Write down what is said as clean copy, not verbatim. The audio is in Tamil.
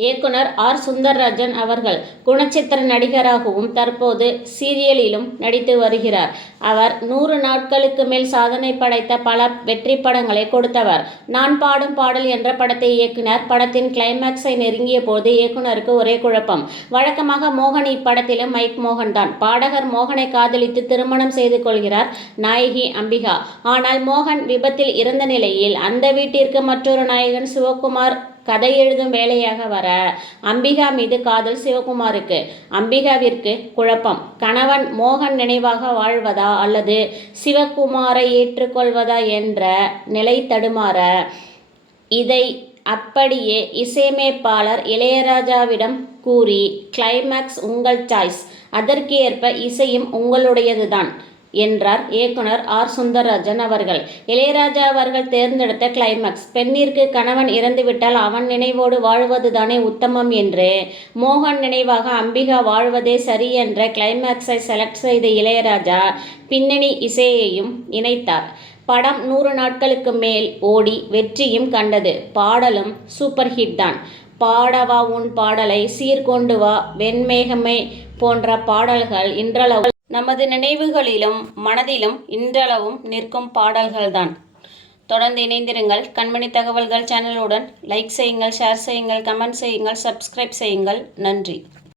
இயக்குனர் ஆர். சுந்தர்ராஜன் அவர்கள் குணச்சித்திர நடிகராகவும் தற்போது சீரியலிலும் நடித்து வருகிறார். அவர் 100 நாட்களுக்கு மேல் சாதனை படைத்த பல வெற்றி படங்களை கொடுத்தவர். நான் பாடும் பாடல் என்ற படத்தை இயக்கினார். படத்தின் கிளைமாக்ஸை நெருங்கிய போது இயக்குனருக்கு ஒரே குழப்பம். வழக்கமாக மோகன் இப்படத்திலும் மைக் மோகன் தான். பாடகர் மோகனை காதலித்து திருமணம் செய்து கொள்கிறார் நாயகி அம்பிகா. ஆனால் மோகன் விபத்தில் இறந்த நிலையில் அந்த வீட்டிற்கு மற்றொரு நாயகன் சிவகுமார் கதை எழுதும் வேலையாக வர அம்பிகா மீது காதல் சிவகுமாருக்கு. அம்பிகாவிற்கு குழப்பம். கணவன் மோகன் நினைவாக வாழ்வதா அல்லது சிவகுமாரை ஏற்றுக்கொள்வதா என்ற நிலை தடுமாற, இதை அப்படியே இசையமைப்பாளர் இளையராஜாவிடம் கூறி கிளைமாக்ஸ் உங்கள் சாய்ஸ், அதற்கு ஏற்ப இசையும் உங்களுடையதுதான் என்றார் இயக்குனர் ஆர். சுந்தர்ராஜன் அவர்கள். இளையராஜா அவர்கள் தேர்ந்தெடுத்த கிளைமாக்ஸ், பெண்ணிற்கு கணவன் இறந்துவிட்டால் அவன் நினைவோடு வாழ்வதுதானே உத்தமம் என்று மோகன் நினைவாக அம்பிகா வாழ்வதே சரி என்ற கிளைமாக்ஸை செலக்ட் செய்த இளையராஜா பின்னணி இசையையும் இணைத்தார். படம் 100 நாட்களுக்கு மேல் ஓடி வெற்றியும் கண்டது. பாடலும் சூப்பர் ஹிட் தான். பாடவா உன் பாடலை, சீர்கொண்டு வா, வெண்மேகமே போன்ற பாடல்கள் இன்றளவும் நமது நினைவுகளிலும் மனதிலும் இன்றளவும் நிற்கும் பாடல்கள்தான். தொடர்ந்து இணைந்திருங்கள். கண்மணி தகவல்கள் சேனலுடன். லைக் செய்யுங்கள், ஷேர் செய்யுங்கள், கமெண்ட் செய்யுங்கள், சப்ஸ்கிரைப் செய்யுங்கள். நன்றி.